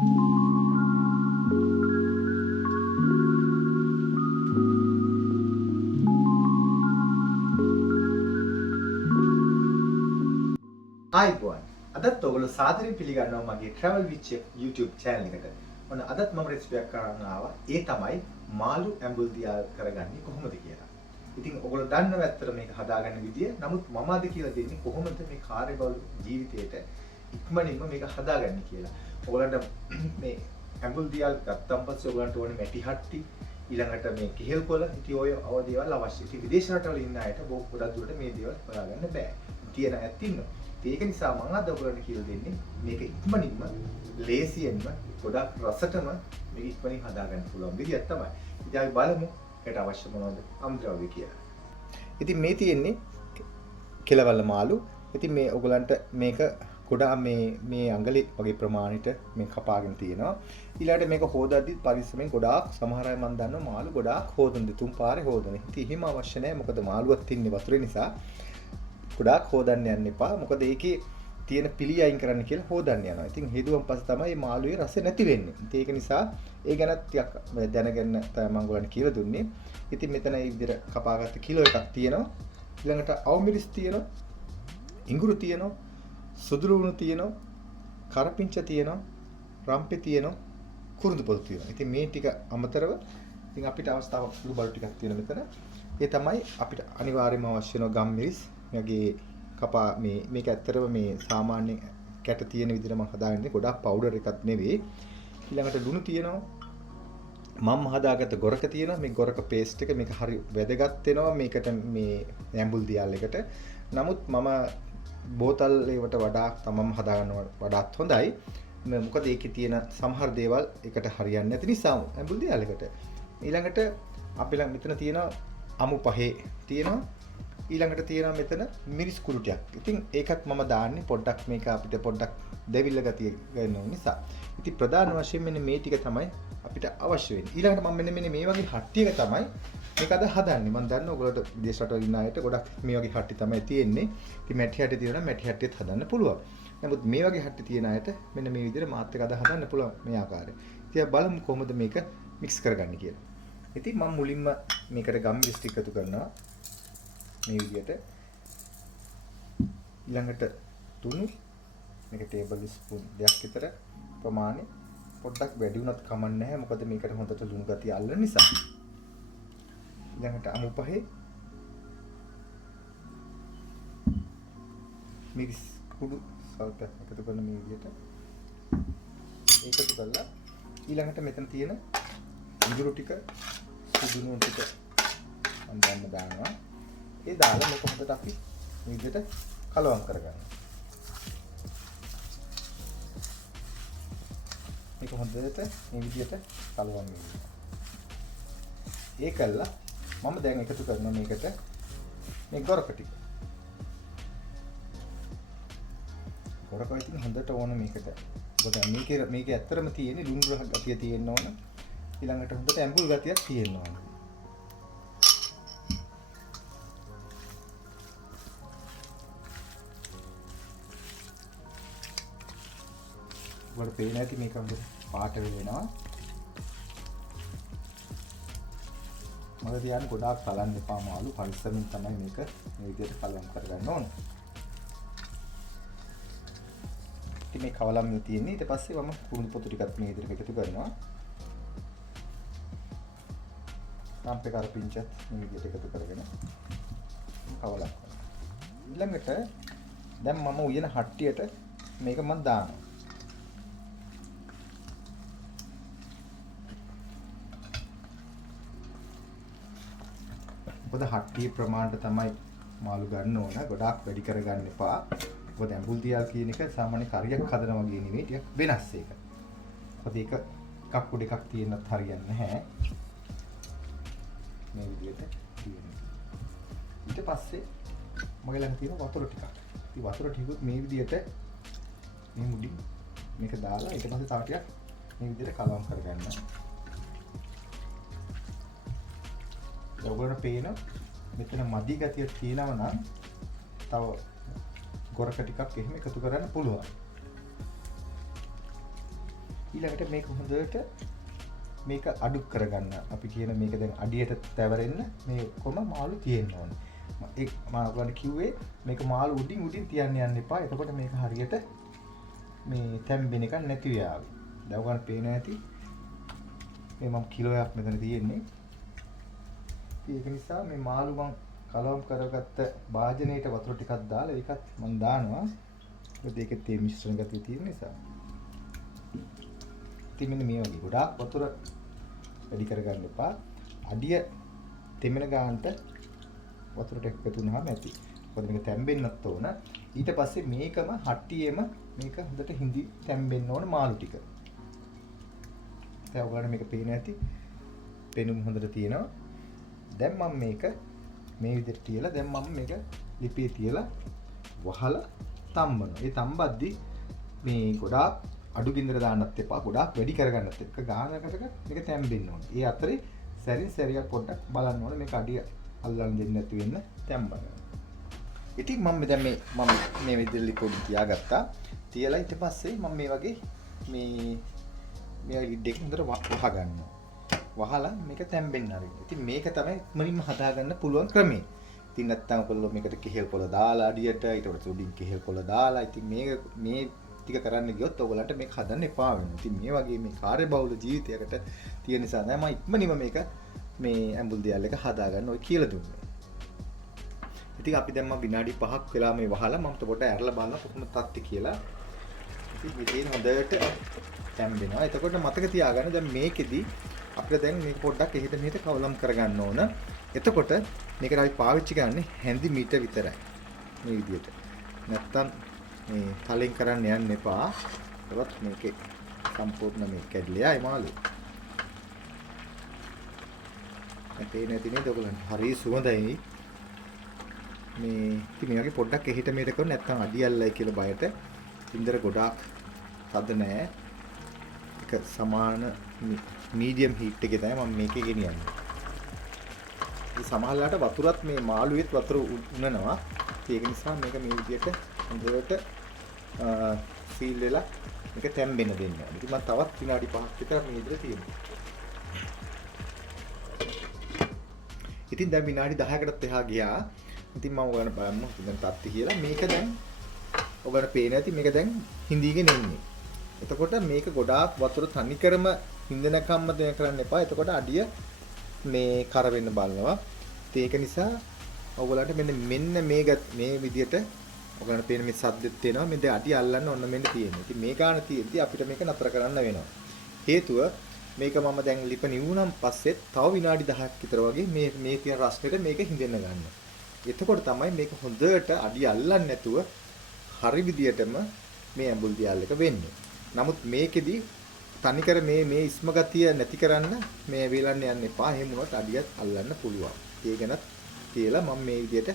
ආයිබෝන් අදත් ඔයගොල්ලෝ සාදරයෙන් පිළිගන්නවා මගේ travel with chef YouTube channel එකට. ඔන්න අදත් මම රෙසිපි එකක් කරන්න ආවා. ඒ තමයි මාළු ඇඹුල් දියාල් කරගන්නේ කොහොමද කියලා. ඉතින් ඔයගොල්ලෝ දන්නව ඇත්තට මේක හදාගන්න විදිය. නමුත් මම අද කියලා දෙන්නේ කොහොමද මේ කාර්යබහුල ජීවිතේට ඉක්මනින්ම මේක හදාගන්නේ කියලා. ඔයගොල්ලන්ට මේ ඇඹුල් දියාල් ගත්තන් පස්සේ ඔයගොල්ලන්ට ඕනේ මැටි හට්ටි ඊළඟට මේ කෙහෙල් කොළ ඉතින් ඔය අවදේවල් අවශ්‍යයි. ඉතින් විදේශ රටවල ඉන්න අයට ගොඩක් දුරට මේ දේවල් හොයාගන්න බෑ. තියෙන ඇත්ත ඉන්නවා. ඒක නිසා මම අද ඔයගොල්ලන්ට කියලා දෙන්නේ මේක ඉක්මනින්ම ලේසියෙන්ම ගොඩක් රසටම මේක ඉක්මනින් හදාගන්න පුළුවන් විදියක් තමයි. ඉතින් අපි බලමු ඒකට අවශ්‍ය මොනවද අමුද්‍රව්‍ය කියලා. ඉතින් මේ තියෙන්නේ කෙලවල්ල මාළු. ඉතින් මේ ඔයගොල්ලන්ට මේක ගොඩාක් මේ අඟලි වගේ ප්‍රමාණයට මේ කපාගෙන තියෙනවා. ඊළඟට මේක හොදද්දි පරිස්සමෙන් ගොඩාක් සමහර අය මම දන්නවා මාළු ගොඩාක් හොදන දෙතුන් පාරේ හොදන. ඉතින් එහෙම අවශ්‍ය නැහැ. මොකද මාළුවක් තින්නේ වතුරේ නිසා ගොඩාක් හොදන්න යන්න එපා. මොකද ඒකේ තියෙන පිලි අයින් කරන්න කියලා හොදන්න යනවා. ඉතින් හේතුවන් පස්සේ තමයි මේ මාළුවේ රස නැති වෙන්නේ. ඉතින් ඒක නිසා ඒ ගැනත් ටිකක් දැනගන්න තමයි මම ඔයගොල්ලන්ට කියලා දුන්නේ. ඉතින් මෙතන මේ විදිහට කපාගත්ත කිලෝ එකක් තියෙනවා. ඊළඟට අවමිරිස් තියෙනවා. ඉඟුරු තියෙනවා. සුදුරුණු තියෙනවා. කරපිංච තියෙනවා. රම්පේ තියෙනවා. කුරුඳු පොතු තියෙනවා. ඉතින් මේ ටික අමතරව ඉතින් අපිට අවස්ථාවක් සුළු බඩු ටිකක් තියෙනවා මෙතන. ඒ තමයි අපිට අනිවාර්යයෙන්ම අවශ්‍ය වෙන ගම්මිරිස්. මගේ කපා මේක ඇත්තටම මේ සාමාන්‍ය කැට තියෙන විදිහට මම හදාගන්නේ ගොඩක් පවුඩර් එකක් නෙවෙයි. ඊළඟට ලුණු තියෙනවා. මම හදාගත්ත ගොරක තියෙනවා. මේ ගොරක පේස්ට් එක මේක හරි වැදගත් වෙනවා මේකට මේ ඇඹුල් දියාල් එකට. නමුත් මම බෝතල් ඒවට වඩා තමම හදාගන්න වඩාත් හොඳයි. මොකද ඒකේ තියෙන සමහර දේවල් එකට හරියන්නේ නැති නිසා ඇඹුල් දියාල් එකට. ඊළඟට අපි ළඟ මෙතන තියෙන අමු පහේ තියෙනවා. ඊළඟට තියෙනවා මෙතන මිරිස් කුඩු ටිකක්. ඉතින් ඒකත් මම දාන්නේ පොඩ්ඩක් මේක අපිට පොඩ්ඩක් දෙවිල්ල ගතිය ගන්න ඕන නිසා. ඉතින් ප්‍රධාන වශයෙන් මෙන්න මේ ටික තමයි අපිට අවශ්‍ය වෙන්නේ. ඊළඟට මම මෙන්න මේ වගේ හට්ටි එක තමයි මේක අද හදන්නේ. මම දන්නවා ඔයගොල්ලෝ විදේශ රටවල ඉන්න අයට ගොඩක් මේ වගේ හට්ටි තමයි තියෙන්නේ. ඉතින් මැටි හට්ටි තියෙනවා මැටි හට්ටියත් හදන්න පුළුවන්. නමුත් මේ වගේ හට්ටි තියෙන අයට මෙන්න මේ විදිහට මාත් එක අද හදන්න පුළුවන් මේ ආකාරයෙන්. ඉතින් බලමු කොහොමද මේක මික්ස් කරගන්නේ කියලා. ඉතින් මම මුලින්ම මේකට ගම්මිරිස් ටික එකතු කරනවා. මේ විදිහට ඊළඟට තුණු මේක ටේබල් ස්පූන් දෙකක් විතර ප්‍රමාණය පොඩ්ඩක් වැඩි වුණත් කමක් නැහැ මොකද මේකට හොඳට ලුණු ගතිය අල්ලන නිසා ඊළඟට අමු පහේ මිරිස් කුඩු සල්පයක් එකතු කරන මේ විදිහට ඒකතු කරලා ඊළඟට මෙතන තියෙන ඉඟුරු ටික සුදුණු ටික මම දානවා ඒ දාලා මේක හොඳට අපි මේ විදිහට කලවම් කරගන්නවා. මේක හොඳට මේ විදිහට කලවම් වෙනවා. ඒකල්ලා මම දැන් එකතු කරනවා මේකට මේ ගොරක ටික. ගොරක ඉතින් හොඳට ඕන මේකට. මොකද මේකේ ඇත්තටම තියෙන්නේ ලුණු රහ ගතිය තියෙන්න ඕන. ඊළඟට හොඳට ඇඹුල් ගතියක් තියෙන්න ඕන. වල පේන ඇති මේක පාට වෙනවා. මම කියන්නේ ගොඩාක් කලන්න එපා මාළු පරිස්සමින් තමයි මේක මේ විදිහට කලම් කරගන්න ඕන. ඉතින් මේ කවලම් මේ තියෙන්නේ ඊට පස්සේ මම කුරුඳු පොතු ටිකක් මේ විදිහට එකතු කරනවා. රම්පේ කරපිංචත් මේ විදිහට එකතු කරගෙන කවලම් කරනවා. ඊළඟට දැන් මම උයන හට්ටියට මේක මම දානවා. මොකද හට්ටිය ප්‍රමාණයට තමයි මාළු ගන්න ඕන. ගොඩාක් වැඩි කරගන්න එපා. මොකද ඇඹුල් දියාල් කියන එක සාමාන්‍ය කරියක් හදනවා වගේ නෙවෙයි ටිකක් වෙනස් ඒක. මොකද ඒක එකක් උඩ එකක් තියෙනත් හරියන්නේ නැහැ. මේ විදිහට තියෙනවා. ඊට පස්සේ මගේ ළඟ තියෙන වතුර ටිකක්. ඉතින් වතුර ටිකුත් මේ විදිහට මේ මුඩි මේක දාලා ඊට පස්සේ තව ටිකක් මේ විදිහට කලවම් කරගන්න. ඔයගොල්ලන්ට පේන මෙතන මදි ගතිය තියෙනවා නම් තව ගොරක ටිකක් එහෙම එකතු කරන්න පුළුවන්. ඊළඟට මේක හොඳට මේක අඩු කරගන්න. අපි කියන මේක දැන් අඩියට තැවරෙන්න මේ කොම මාළු තියෙන්න ඕනේ. මම ඔයගොල්ලන්ට කිව්වේ මේක මාළු උඩින් තියන්න යන්න එපා. එතකොට මේක හරියට මේ තැම්බෙන එක නැති වෙනවා. දැන් ඔයගොල්ලන්ට පේන ඇති මේ මම කිලෝයක් මෙතන තියෙන්නේ. ඒක නිසා මේ මාළු මම කලවම් කරගත්ත භාජනයේට වතුර ටිකක් දාලා ඒකත් මම දානවා. මොකද ඒකේ තේ මිශ්‍රණ ගතිය තියෙන නිසා. ඉතින් මෙන්න මේ වගේ ගොඩාක් වතුර වැඩි කරගන්න එපා. අඩිය තෙමෙන ගානට වතුරට එකතු වුණාම ඇති. මොකද මේක තැම්බෙන්නත් ඕන. ඊට පස්සේ මේකම හට්ටියෙම මේක හොඳට හිඳි තැම්බෙන්න ඕන මාළු ටික. දැන් ඔයගොල්ලන්ට මේක පේන ඇති. පෙනුම හොඳට තියෙනවා. දැන් මම මේක මේ විදිහට තියලා දැන් මම මේක ලිපේ තියලා වහලා තම්බනවා. ඒ තම්බද්දි මේ ගොඩාක් අඩු ගින්දර දාන්නත් එපා. ගොඩාක් වැඩි කරගන්නත් එක්ක ගානකට මේක තැම්බෙන්න ඕනේ. ඒ අතරේ සැරින් සැරියක් පොඩ්ඩක් බලන්න ඕනේ මේක අඩිය අල්ලන්න දෙන්නේ නැති වෙන්න තැම්බනවා. ඉතින් මම දැන් මේ විදිහට ලිප උඩ තියාගත්තා. තියලා ඊට පස්සේ මම මේ වගේ මේ ලිඩ් එක හොඳට වහ ගන්නවා. වහලා මේක තැම්බෙන්න ආරින්න. ඉතින් මේක තමයි ඉක්මනින්ම හදාගන්න පුළුවන් ක්‍රමය. ඉතින් නැත්තම් ඔයගොල්ලෝ මේකට කෙහෙල් පොළ දාලා අඩියට ඊට පස්සේ උඩින් කෙහෙල් පොළ දාලා ඉතින් මේ ටික කරන්න ගියොත් ඔයගොල්ලන්ට මේක හදන්න එපා වෙනවා. ඉතින් මේ වගේ මේ කාර්යබහුල ජීවිතයකට තියෙන නිසා තමයි මම ඉක්මනින්ම මේක මේ ඇඹුල් දියල් එක හදාගන්න ඔය කියලා දුන්නේ. ඉතින් අපි දැන් මම විනාඩි 5ක් වෙලා මේ වහලා මම පොඩ්ඩක් ඇරලා බලන්න කොහොමද තත්ති කියලා. ඉතින් මේකේ හොඳට තැම්බෙනවා. එතකොට මතක තියාගන්න දැන් මේකෙදි අපිට දැන් මේක පොඩ්ඩක් එහෙට මෙහෙට කවලම් කරගන්න ඕන. එතකොට මේකට අපි පාවිච්චි කරන්නේ හැඳි මීට විතරයි. මේ විදිහට. නැත්තම් මේ තලෙන් කරන්න යන්න එපා. ඒවත් මේකේ සම්පූර්ණ මේ කැඩලියා එමාලු. අපේ නැති නේද ඔයගොල්ලන්ට හරි සුවඳයි. මේ ඉතින් මේ වගේ පොඩ්ඩක් එහෙට මෙහෙට කරොත් නැත්තම් අඩියල්ලයි කියලා බයට ඉන්දර ගොඩාක් තද නෑ. එක සමාන මීඩියම් හීට් එකේ තමයි මම මේකේ ගෙනියන්නේ. ඉතින් සමහරලාට වතුරත් මේ මාළුවෙත් වතුර උනනවා. ඒක නිසා මේක මේ විදිහට හොඳට සීල් වෙලා මේක තැම්බෙන්න දෙන්න. ඉතින් මම තවත් විනාඩි 5ක් විතර මේ විදිහට තියෙනවා. ඉතින් දැන් විනාඩි 10කටත් එහා ගියා. ඉතින් මම ඔයගොල්ලන්ට බලන්න දැන් තත්ති කියලා මේක දැන් ඔයගොල්ලන්ට පේන ඇති මේක දැන් හිඳීගෙන එන්නේ. එතකොට මේක ගොඩාක් වතුර තනිකරම හිඳනකම්ම දෙන කරන්න එපා. එතකොට අඩිය මේ කර වෙන්න බලනවා. ඒක නිසා ඔයගොල්ලන්ට මෙන්න මේ විදියට ඔයගොල්ලන්ට පේන මේ සද්දෙත් තියෙනවා. මේ දැන් අඩිය අල්ලන්න ඔන්න මෙන්න තියෙනවා. ඉතින් මේ ගාන තියෙද්දි අපිට මේක නතර කරන්න වෙනවා. හේතුව මේක මම දැන් ලිප නිවුනම් පස්සේ තව විනාඩි 10ක් විතර වගේ මේ තියෙන රස්නෙට මේක හිඳෙන්න ගන්නවා. එතකොට තමයි මේක හොඳට අඩිය අල්ලන්නේ නැතුව හරි විදියටම මේ ඇඹුල් දියල් එක වෙන්නේ. නමුත් මේකෙදි තනිකර මේ ඉස්ම ගතිය නැති කරන්න මේ වේලන්න යන්න එපා. එහෙම වුණොත් අඩියත් අල්ලන්න පුළුවන්. ඒ ගැනත් කියලා මම මේ විදියට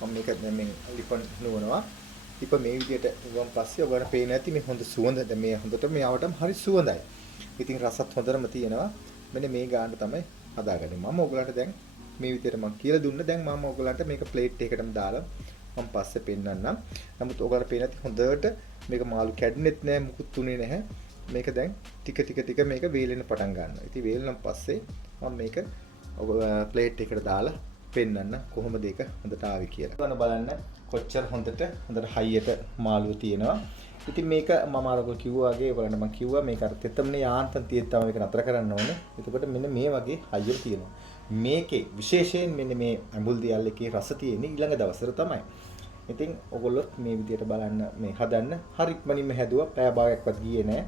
මම මේක මේ ලිපන් නුවනවා. ලිප මේ විදියට නුවන් පස්සේ ඔයාලට පේන ඇති මේ හොඳ සුවඳ මේ හොඳට මේ ආවටම හරි සුවඳයි. ඉතින් රසත් හොඳටම තියෙනවා. මෙන්න මේ ගාන තමයි හදාගන්නේ. මම ඔයගලන්ට දැන් මේ විදියට මම කියලා දුන්න. දැන් මම ඔයගලන්ට මේක ප්ලේට් එකකටම දාලා මම පස්සේ පෙන්නන්නම්. නමුත් ඔයගලන්ට පේන ඇති හොඳට මේක මාළු කැඩෙන්නෙත් නැහැ, මුකුත් උනේ නැහැ. මේක දැන් ටික මේක වේලෙන්න පටන් ගන්නවා. ඉතින් වේලෙනන් පස්සේ මම මේක ප්ලේට් එකකට දාලා පෙන්නන්න කොහොමද ඒක හොඳට ආවේ කියලා. බලන්න කොච්චර හොඳට හයියට මාළුව තියෙනවා. ඉතින් මේක මම අර කිව්වා වගේ ඔයගලන්ට මම කිව්වා මේක අර තෙතමනේ යාන්තම් තියෙත් තමයි මේක නතර කරන්න ඕනේ. එතකොට මෙන්න මේ වගේ හයියට තියෙනවා. මේකේ විශේෂයෙන් මෙන්න මේ ඇඹුල් දියල් එකේ රස තියෙන්නේ ඊළඟ දවසට තමයි. ඉතින් ඔයගොල්ලොත් මේ විදියට බලන්න මේ හදන්න හරි ඉක්මනින්ම හැදුවා. පැය භාගයක්වත් ගියේ නැහැ.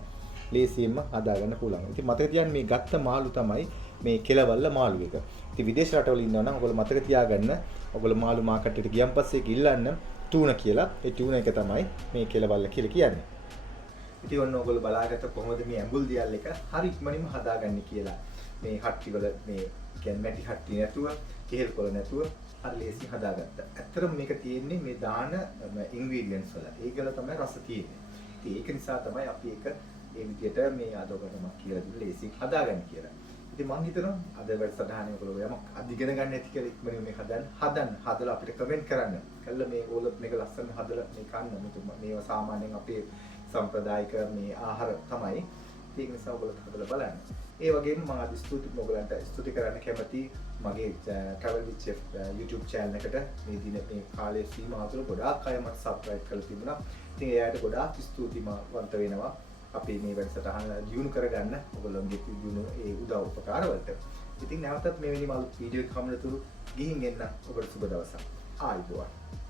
ලේසියෙන්ම හදාගන්න පුළුවන්. ඉතින් මතක තියාගන්න මේ ගත්ත මාළු තමයි මේ කෙලවල්ල මාළු එක. ඉතින් විදේශ රටවල ඉන්නවා නම් ඔයගොල්ලෝ මතක තියාගන්න ඔයගොල්ලෝ මාළු මාකට් එකට ගියන් පස්සේ ගිල්ලන්න ටූන කියලා. ඒ ටූන එක තමයි මේ කෙලවල්ල කියලා කියන්නේ. ඉතින් ඔන්න ඔයගොල්ලෝ බලාගත්ත කොහොමද මේ ඇඹුල් දියල් එක හරි ඉක්මනින්ම හදාගන්නේ කියලා. මේ හට්ටි වල මේ කියන්නේ මැටි හට්ටි නැතුව, කෙහෙල් කොළ නැතුව හරි ලේසියෙන් හදාගත්තා. ඇත්තටම මේක තියෙන්නේ මේ දාන ඉන්ග්‍රීඩියන්ට්ස් වල. ඒකල තමයි රස තියෙන්නේ. ඉතින් ඒක නිසා තමයි අපි ඒක මේ විදියට මේ ආදෝකටම කියලා දුන්නේ ලේසියෙන් හදාගන්න කියලා. ඉතින් මම හිතනවා අද වැඩසටහනේ ඔයගොල්ලෝ යමක් අධිගෙන ගන්න ඇති කියලා ඉක්මනින් මේක හදලා අපිට කමෙන්ට් කරන්න. කළා මේ ඕලොත් මේක ලස්සන හදලා මේ කන්න මේවා සාමාන්‍යයෙන් අපේ සම්ප්‍රදායික මේ ආහාර තමයි. ඒක නිසා ඔයගොල්ලෝ හදලා බලන්න. ඒ වගේම මම අද ඔයගලන්ට ස්තුති කරන්න කැමති මගේ travel with chef YouTube channel එකට මේ දින මේ කාලයේ සීමාව තුළ ගොඩාක් අය මට subscribe කරලා තිබුණා. ඉතින් එයාට ගොඩාක් ස්තුතිවන්ත වෙනවා. අපි මේ වැඩසටහන දියුණු කරගන්න ඔයගොල්ලෝගේ දියුණු ඒ උදව් උපකාර වලට. ඉතින් නැවතත් මෙවැනි අලුත් වීඩියෝ එකක් හම්බෙන්නතුරු ගිහින් එන්න ඔබට සුබ දවසක්. ආයිබෝවන්.